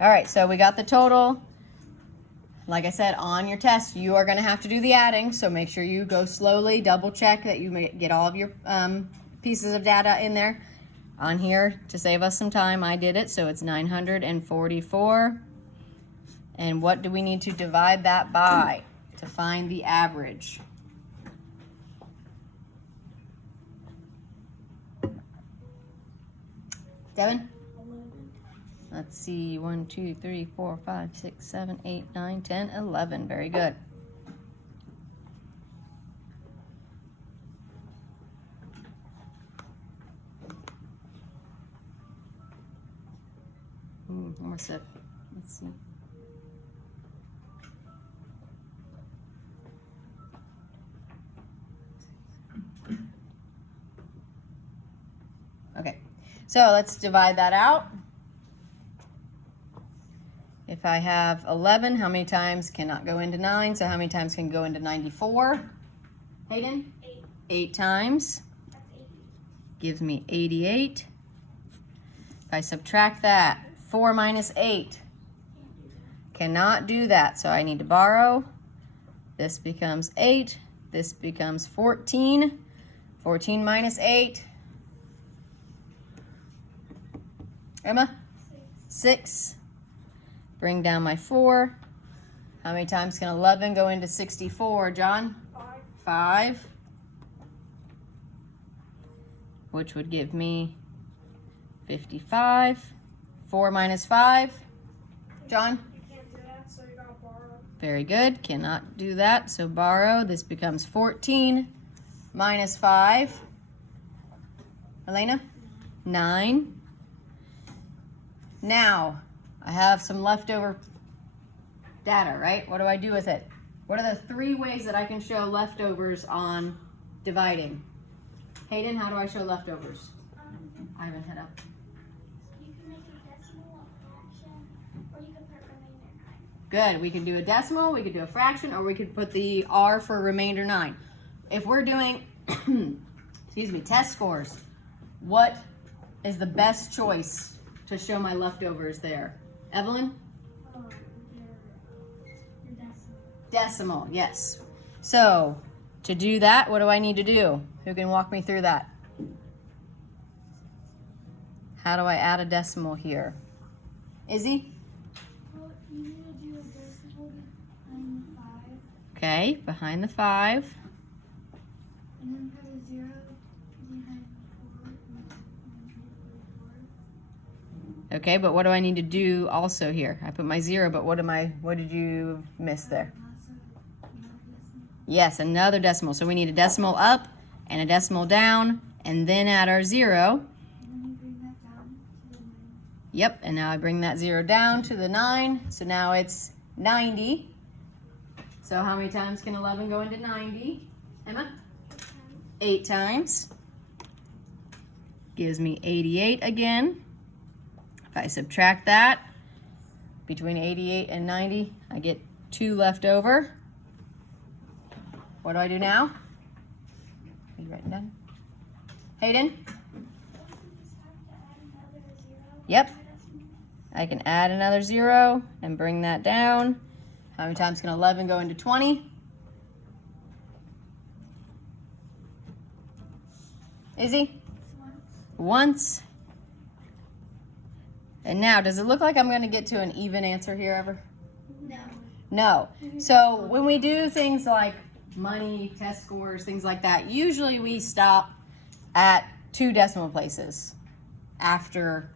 All right, so we got the total. Like I said, on your test, you are gonna have to do the adding, so make sure you go slowly, double check that you get all of your pieces of data in there. On here, to save us some time, I did it, so it's 944. And what do we need to divide that by to find the average? Devin? Let's see, 1, 2, 3, 4, 5, 6, 7, 8, 9, 10, 11. Very good. Almost up. Let's see. Okay, so let's divide that out. If I have 11, how many times cannot go into 9? So how many times can go into 94? Hayden? 8. 8 times. That's 80. Gives me 88. If I subtract that, 4 minus 8. Cannot do that, so I need to borrow. This becomes 8. This becomes 14. 14 minus 8. Emma? 6. Bring down my 4. How many times can 11 go into 64, John? 5. 5. Which would give me 55. 4 minus 5. John? You can't do that, so you gotta borrow. Very good. Cannot do that, so borrow. This becomes 14 minus 5. Elena? 9. Now, I have some leftover data, right? What do I do with it? What are the 3 ways that I can show leftovers on dividing? Hayden, how do I show leftovers? Ivan, head up. You can make a decimal, a fraction, or you can put remainder 9. Good. We can do a decimal, we could do a fraction, or we could put the R for remainder 9. If we're doing, excuse me, test scores, what is the best choice to show my leftovers there? Evelyn? Your decimal. Decimal, yes. So, to do that, what do I need to do? Who can walk me through that? How do I add a decimal here? Izzy? Well, you need to do a decimal behind 5, Okay, behind the 5. and then put a 0 behind 4, Okay, but what do I need to do also here? I put my 0, but what did you miss there? Yes, another decimal. So we need a decimal up and a decimal down, and then add our 0. And then you bring that down to the 9. Yep, and now I bring that 0 down to the 9. So now it's 90. So how many times can 11 go into 90? Emma? 8 times. Gives me 88 again. If I subtract that, between 88 and 90, I get 2 left over. What do I do now? Are you writing down? Hayden? Yep. I can add another 0 and bring that down. How many times can 11 go into 20? Izzy? Once. And now, does it look like I'm going to get to an even answer here ever? No. No. So when we do things like money, test scores, things like that, usually we stop at 2 decimal places after,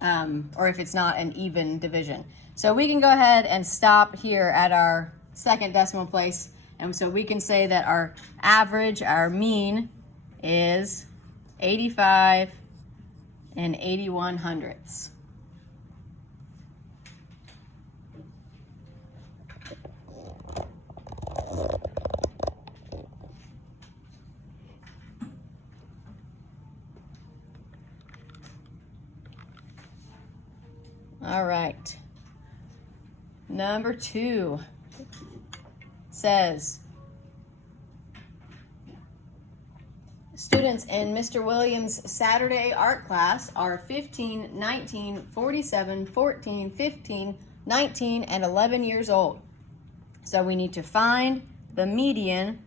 or if it's not an even division. So we can go ahead and stop here at our 2nd decimal place. And so we can say that our average, our mean, is 85 and 81 hundredths. All right. Number 2 says students in Mr. Williams' Saturday art class are 15, 19, 47, 14, 15, 19, and 11 years old. So we need to find the median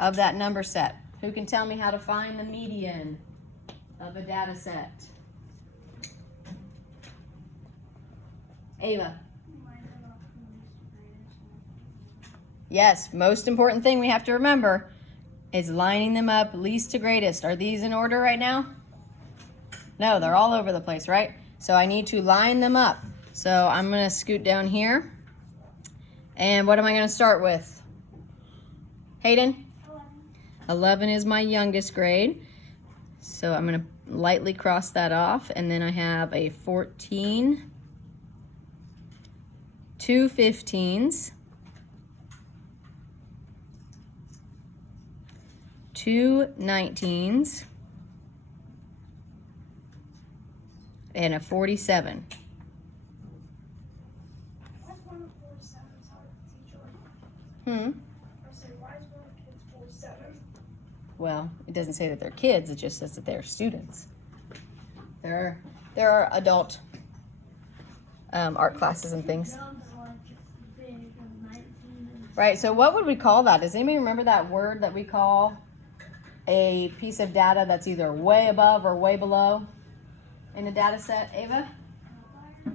of that number set. Who can tell me how to find the median of a data set? Ava. Yes, most important thing we have to remember is lining them up least to greatest. Are these in order right now? No, they're all over the place, right? So I need to line them up. So I'm going to scoot down here. And what am I going to start with? Hayden? 11 is my youngest grade. So I'm going to lightly cross that off. And then I have a 14, 2 15s, 2 19s, and a 47. Why is one of 47 teacher? Hmm. I said, why is one of kids 47? Well, it doesn't say that they're kids, it just says that they're students. There are adult art classes and things. Right, so what would we call that? Does anybody remember that word that we call a piece of data that's either way above or way below in a data set? Ava?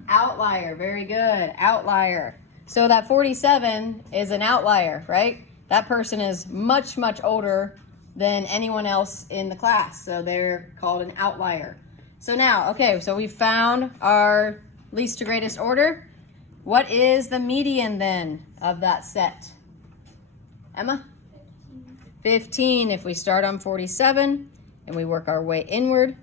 Outlier, very good, outlier. So that 47 is an outlier, right? That person is much, much older than anyone else in the class, so they're called an outlier. So now, okay, so we found our least to greatest order. What is the median then of that set? Emma? 15. If we start on 47 and we work our way inward,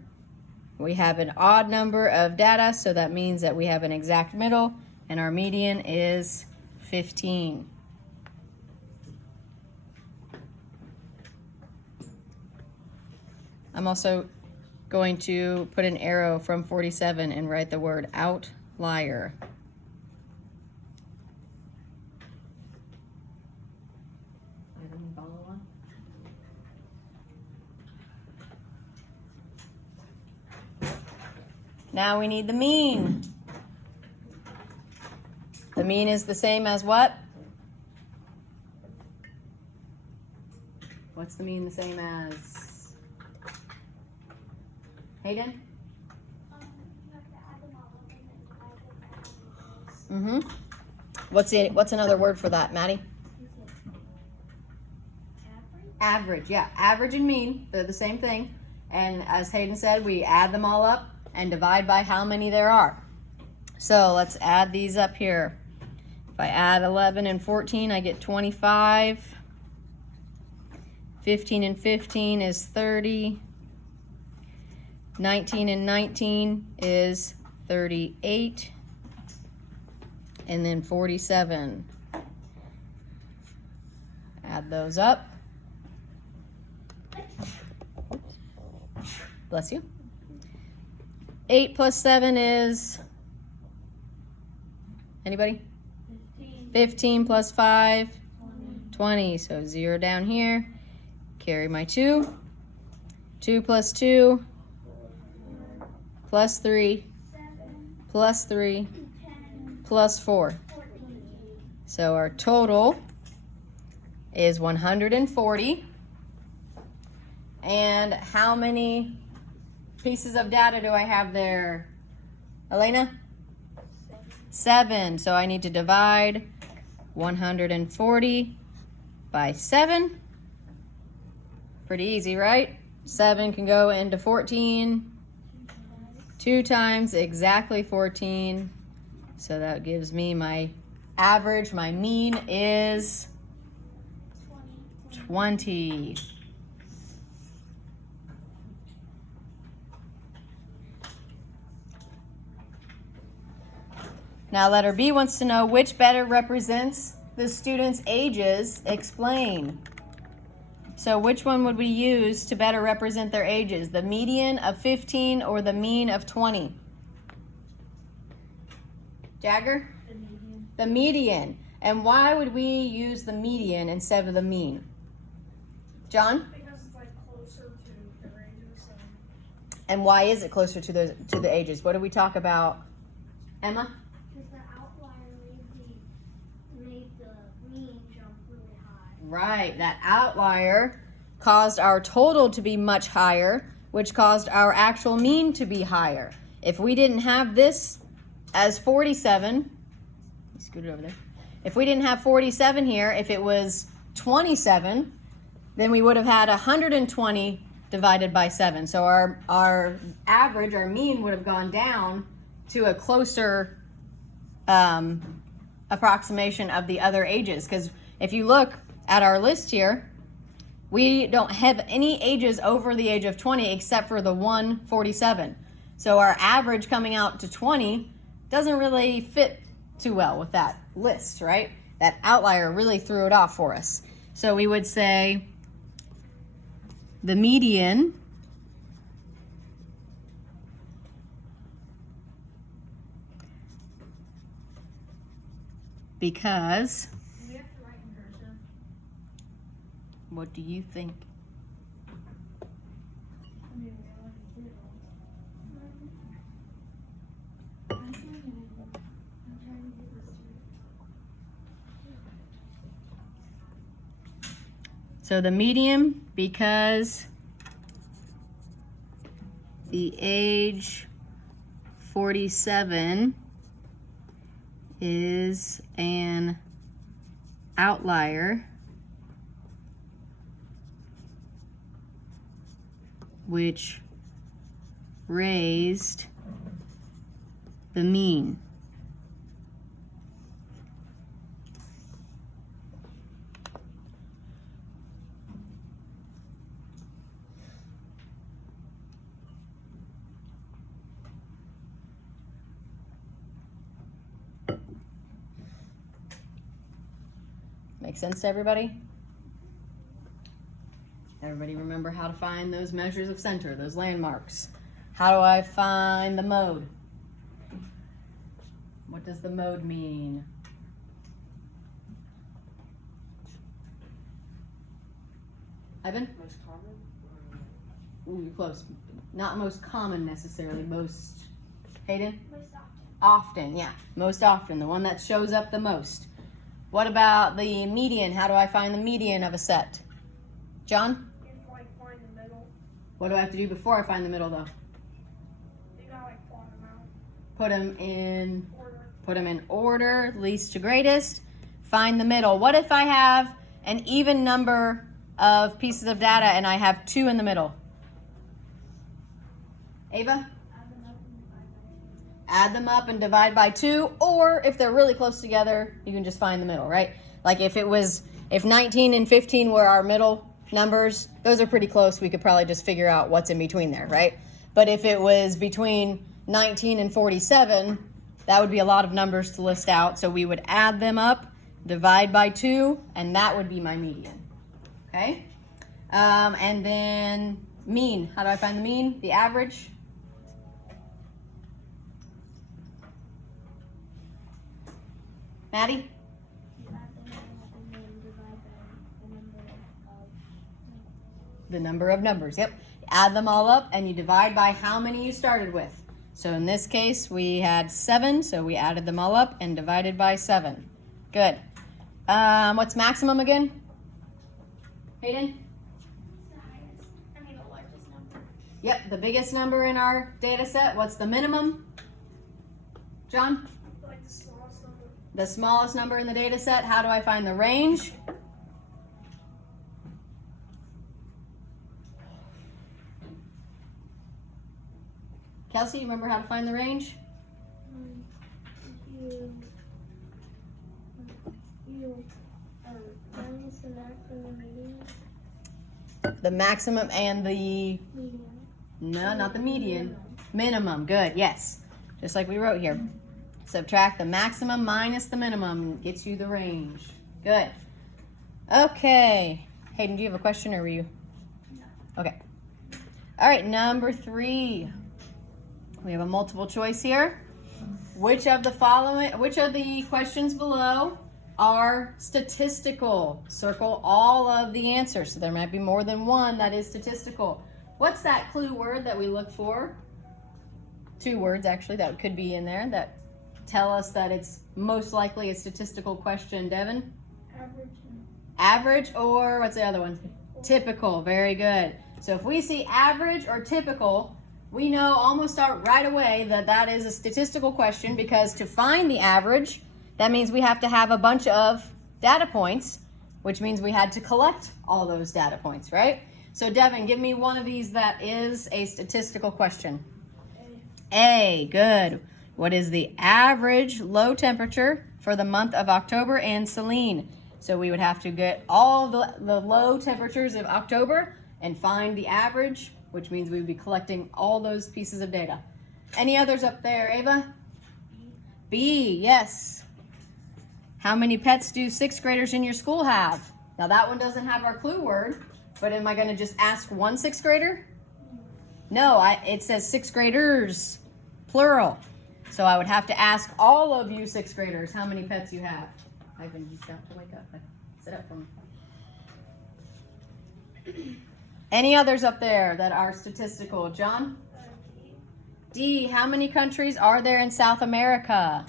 we have an odd number of data, so that means that we have an exact middle, and our median is 15. I'm also going to put an arrow from 47 and write the word outlier. Now we need the mean. The mean is the same as what? What's the mean the same as? Hayden? You have to add them all up and then divide them by averages. What's another word for that, Maddie? Average? Average, yeah. Average and mean, they're the same thing. And as Hayden said, we add them all up and divide by how many there are. So let's add these up here. If I add 11 and 14, I get 25. 15 and 15 is 30. 19 and 19 is 38. And then 47. Add those up. Bless you. 8 plus 7 is, anybody? 15 plus 5, 20. So 0 down here. Carry my 2. 2 plus 2, plus 3, plus 3, plus 4. So our total is 140. And how many pieces of data do I have there? Elena? 7. So I need to divide 140 by 7. Pretty easy, right? 7 can go into 14. 2 times exactly 14. So that gives me my average. My mean is 20. Now letter B wants to know which better represents the students' ages. Explain. So which one would we use to better represent their ages? The median of 15 or the mean of 20? Jagger? The median. The median. And why would we use the median instead of the mean? John? Because it's like closer to And why is it closer to the ages? What did we talk about, Emma? Because the outlier made the mean jump really high. Right, that outlier caused our total to be much higher, which caused our actual mean to be higher. If we didn't have this as 47, let me scoot it over there. If we didn't have 47 here, if it was 27, then we would have had 120 divided by 7. So our average, our mean would have gone down to a closer approximation of the other ages. Because if you look at our list here, we don't have any ages over the age of 20 except for the 147. So our average coming out to 20 doesn't really fit too well with that list, right? That outlier really threw it off for us. So we would say the median because We have to write in cursive. what do you think? I mean, we already did. I'm trying to get this to. So the median because the age 47 is an outlier which raised the mean. Make sense to everybody? Everybody remember how to find those measures of center, those landmarks. How do I find the mode? What does the mode mean? Ivan? Most common? Ooh, you're close. Not most common necessarily, most. Hayden? Most often. Often, yeah. Most often, the one that shows up the most. What about the median? How do I find the median of a set? John? You have to like find the middle. What do I have to do before I find the middle though? You gotta like plot them out. Put them in Order. order, least to greatest. Find the middle. What if I have an even number of pieces of data and I have 2 in the middle? Ava? Add them up and divide by 2, or if they're really close together, you can just find the middle, right? Like if 19 and 15 were our middle numbers, those are pretty close. We could probably just figure out what's in between there, right? But if it was between 19 and 47, that would be a lot of numbers to list out. So we would add them up, divide by 2, and that would be my median, okay? And then mean, how do I find the mean? The average? Maddie? You add the middle and then divide by The number of numbers, yep. Add them all up and you divide by how many you started with. So in this case, we had 7, so we added them all up and divided by 7. Good. What's maximum again? Hayden? the highest. I mean the largest number. Yep, the biggest number in our data set. What's the minimum? John? Like the smallest number. The smallest number in the data set. How do I find the range? Kelsey, you remember how to find the range? You minus the max and the median. The maximum and the, Median. no, not the median. Minimum, good, yes. Just like we wrote here. Subtract the maximum minus the minimum gets you the range. Good. Okay. Hayden, do you have a question or were you? No. Okay. All right, number 3. We have a multiple choice here. Which of the questions below are statistical? Circle all of the answers. So there might be more than one that is statistical. what's that clue word that we look for? 2 words actually that could be in there that tell us that it's most likely a statistical question, Devin. Average, or what's the other one? Typical. Very good. So if we see average or typical, we know almost right away that that is a statistical question, because to find the average, that means we have to have a bunch of data points, which means we had to collect all those data points, right? So Devin, give me one of these that is a statistical question. A, good. What is the average low temperature for the month of October in Saline? So we would have to get all the low temperatures of October and find the average, which means we would be collecting all those pieces of data. Any others up there, Ava? B, yes. How many pets do 6th graders in your school have? Now that one doesn't have our clue word, but am I going to just ask one 6th grader? No, it says 6th graders, plural. So I would have to ask all of you 6th graders how many pets you have. Ivan, you got to wake up. Sit up for me. Any others up there that are statistical? John? D, how many countries are there in South America?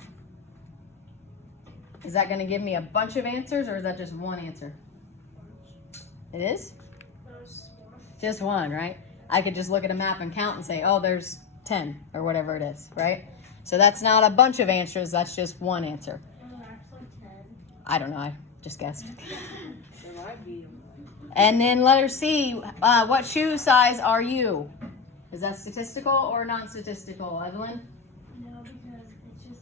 Is that going to give me a bunch of answers, or is that just one answer? It is? Just one, right? I could just look at a map and count and say, oh, there's 10 or whatever it is, right? So that's not a bunch of answers, that's just one answer. I don't know, I just guessed. And then letter C, what shoe size are you? Is that statistical or non-statistical, Evelyn? No, because it's just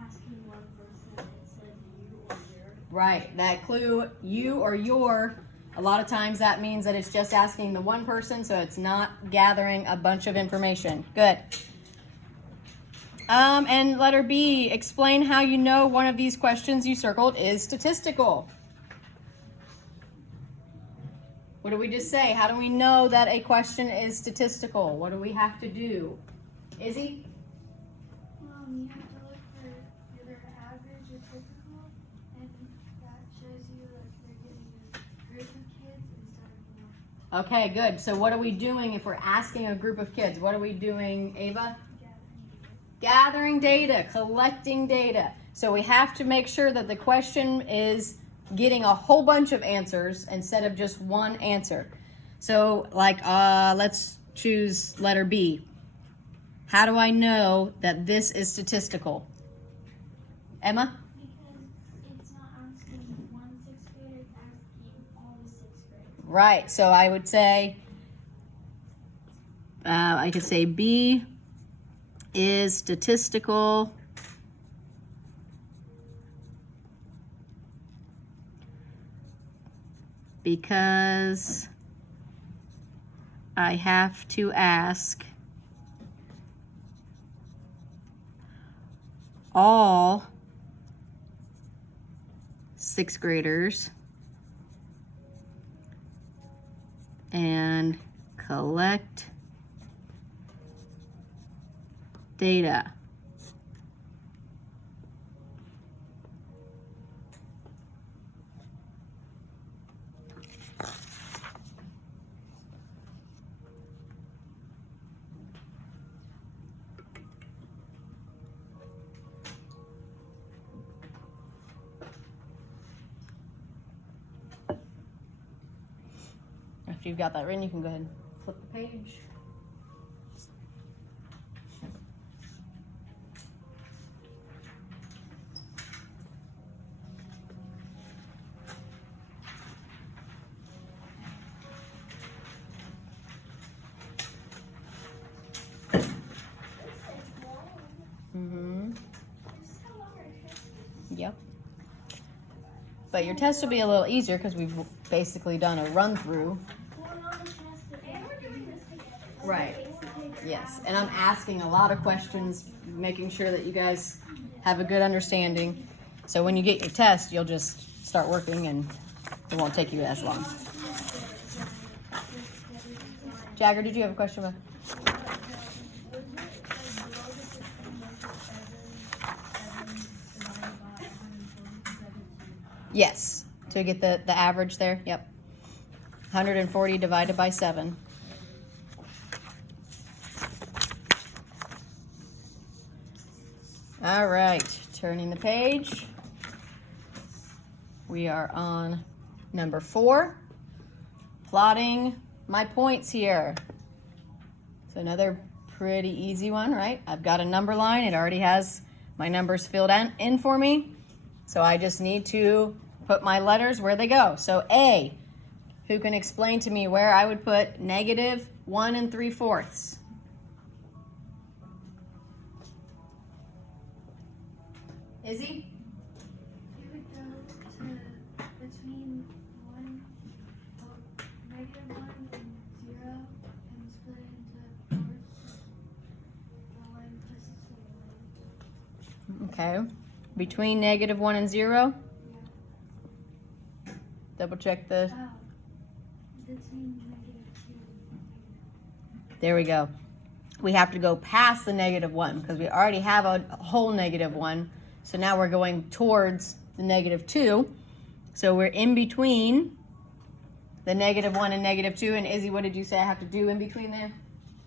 asking one person. It said you or your. Right, that clue, you or your, a lot of times that means that it's just asking the one person, so it's not gathering a bunch of information. Good. And letter B, explain how you know one of these questions you circled is statistical. What do we just say? How do we know that a question is statistical? What do we have to do? Izzy? You have to look for either average or typical, and that shows you that they're getting a group of kids instead of one. Okay, good. So what are we doing if we're asking a group of kids? What are we doing, Ava? Gathering data, collecting data. So we have to make sure that the question is getting a whole bunch of answers instead of just one answer. So like, let's choose letter B. How do I know that this is statistical? Emma? Because it's not asking one 6th grader, it's asking all the 6th graders. Right, so I would say, I could say B is statistical because I have to ask all 6th graders and collect data. After you've got that written, you can go ahead and flip the page. Yep. But your test will be a little easier because we've basically done a run through. And we're doing this together. Right. Yes. And I'm asking a lot of questions, making sure that you guys have a good understanding. So when you get your test, you'll just start working and it won't take you as long. Jagger, did you have a question about? Yes, to get the average there, yep. 140 divided by 7. All right, turning the page. We are on number 4, plotting my points here. So another pretty easy one, right? I've got a number line. It already has my numbers filled in for me. So I just need to put my letters where they go. So A, who can explain to me where I would put -1 3/4? Izzy? You would go to between -1 and 0 and split it into fourths. The line closest to the line. Okay. Between -1 and 0? Yeah. Double check the... Oh. Between -2 and There we go. We have to go past the -1 because we already have a whole -1. So now we're going towards the -2. So we're in between the -1 and -2. And Izzy, what did you say I have to do in between there?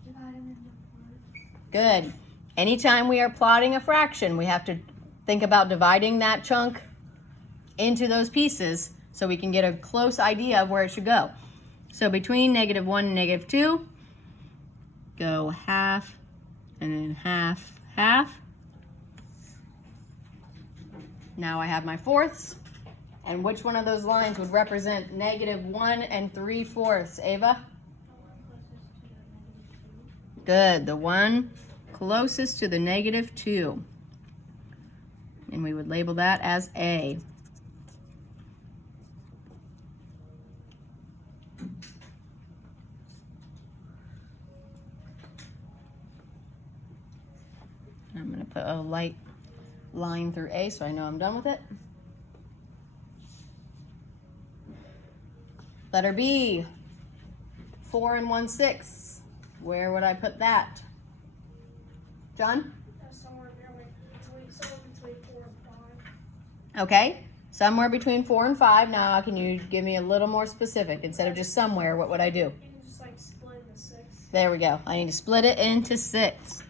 divide them into fourths. Good. Anytime we are plotting a fraction, we have to think about dividing that chunk into those pieces so we can get a close idea of where it should go. So between -1 and -2, go half and then half, half. Now I have my fourths. And which one of those lines would represent -1 and 3/4? Ava? Good. The one closest to the -2. And we would label that as A. I'm going to put a light line through A so I know I'm done with it. Letter B, 4 and 1/6. Where would I put that? John? Somewhere between 4 and 5. Okay, somewhere between 4 and 5. Now, can you give me a little more specific? Instead of just somewhere, what would I do? You can just like split into 6. There we go. I need to split it into 6.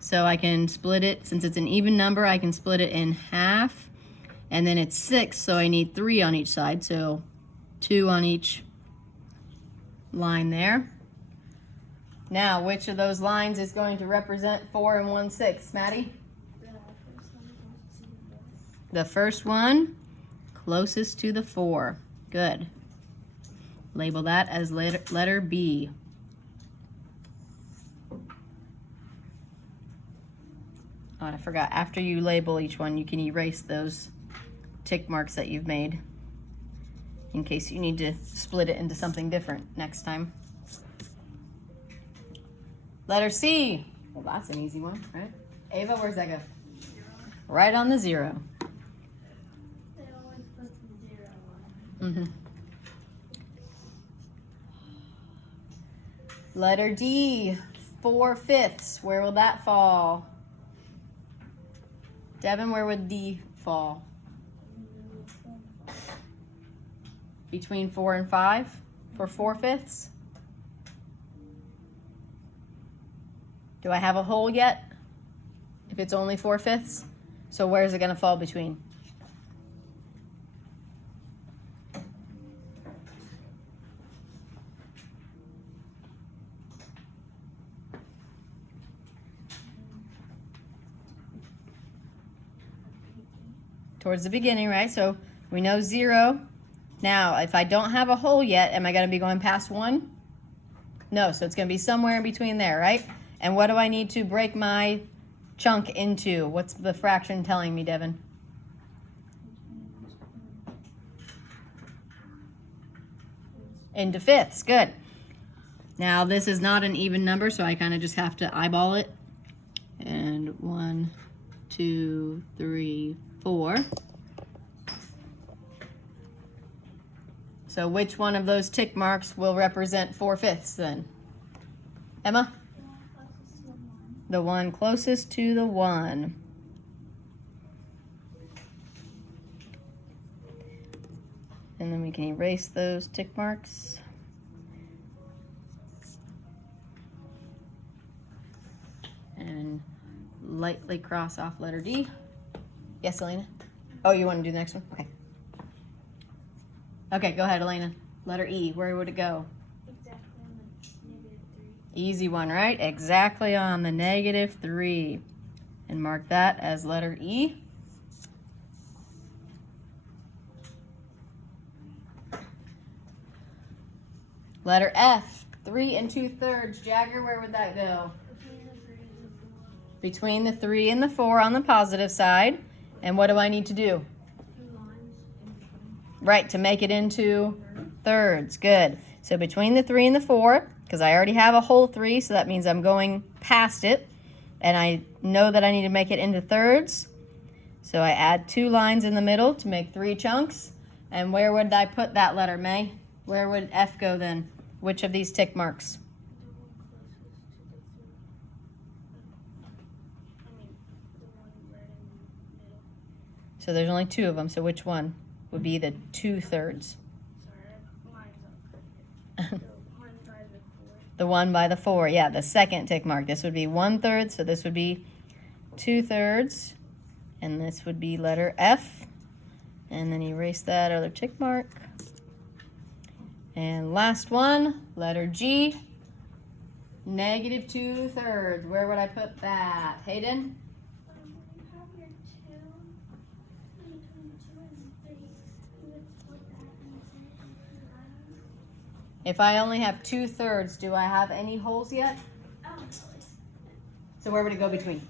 So I can split it, since it's an even number, I can split it in half. And then it's 6, so I need 3 on each side. So 2 on each line there. Now, which of those lines is going to represent 4 and 1/6, Maddie? The first one, closest to the 4. Good. Label that as letter B. Oh, I forgot. After you label each one, you can erase those tick marks that you've made in case you need to split it into something different next time. Letter C. Well, that's an easy one, right? Ava, where's that go? 0. Right on the 0. They always put the 0 on. Mm-hmm. Letter D, 4/5. Where will that fall? Devin, where would D fall? Between 4 and 5 for 4/5. Do I have a hole yet? If it's only 4/5. So where is it going to fall between? Towards the beginning, right? So we know 0. Now, if I don't have a hole yet, am I going to be going past 1? No, so it's going to be somewhere in between there, right? And what do I need to break my chunk into? What's the fraction telling me, Devin? Into fifths. Good. Now, this is not an even number, so I kind of just have to eyeball it. And 1, 2, 3, 4. So which one of those tick marks will represent 4/5 then? Emma? The one closest to the 1. And then we can erase those tick marks. And lightly cross off letter D. Yes, Elena? Oh, you want to do the next one? Okay. Okay, go ahead, Elena. Letter E, where would it go? Exactly on the -3. Easy one, right? Exactly on the -3. And mark that as letter E. Letter F, 3 2/3. Jagger, where would that go? Between the 3 and the 4. Between the 3 and the 4 on the positive side. And what do I need to do? 2 lines in between. Right, to make it into thirds. Good. So between the 3 and the 4, because I already have a whole 3, so that means I'm going past it. And I know that I need to make it into thirds. So I add 2 lines in the middle to make 3 chunks. And where would I put that letter, May? Where would F go then? Which of these tick marks? The one closest to the 3. I mean, the one right in the middle. So there's only 2 of them. So which one would be the 2/3? Sorry, mine's up. The one by the 4. The one by the 4. Yeah, the second tick mark. This would be 1/3. So this would be 2/3. And this would be letter F. And then erase that other tick mark. And last one, letter G, -2/3. Where would I put that? Hayden? You have your 2 in between 2 and 3. You would split that in 2 lines. If I only have 2/3, do I have any holes yet? Oh, no, it's So where would it go between?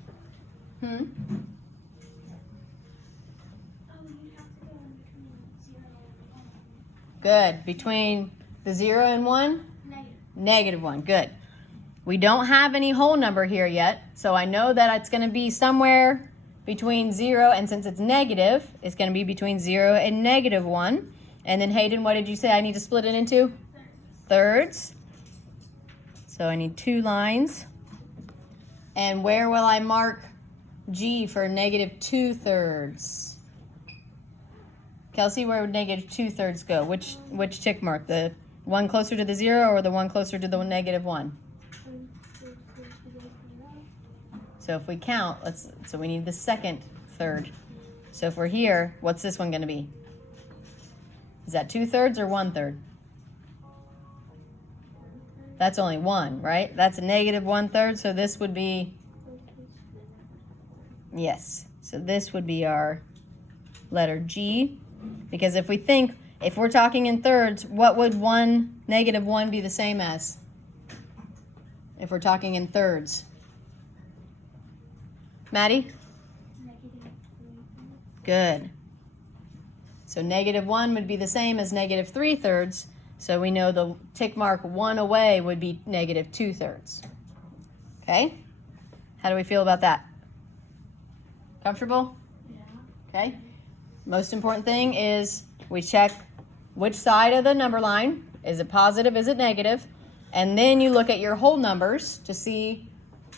Oh, you'd have to go in between 0 and 1. Good. Between the 0 and 1? Negative. -1. Good. We don't have any whole number here yet, so I know that it's going to be somewhere between 0, and since it's negative, it's going to be between 0 and -1. And then Hayden, what did you say I need to split it into? Thirds. So I need 2 lines. And where will I mark G for -2/3? Kelsey, where would -2/3 go? Which tick mark? The one closer to the 0 or the one closer to the -1? So if we count, so we need the second third. So if we're here, what's this one going to be? Is that 2/3 or 1/3? That's only 1, right? That's a -1/3, so this would be, yes. So this would be our letter G. Because if we're talking in thirds, what would -1 be the same as? If we're talking in thirds. Maddie? Good. So -1 would be the same as -3/3. So we know the tick mark 1 away would be -2/3. Okay? How do we feel about that? Comfortable? Yeah. Okay? Most important thing is we check which side of the number line. Is it positive? Is it negative? And then you look at your whole numbers to see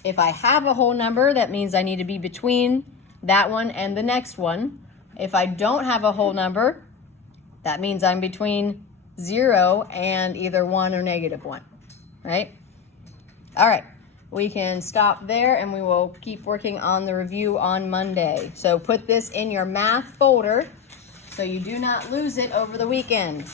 if I have a whole number, that means I need to be between that one and the next one. If I don't have a whole number, that means I'm between 0 and either 1 or -1, right? All right, we can stop there and we will keep working on the review on Monday. So put this in your math folder so you do not lose it over the weekend.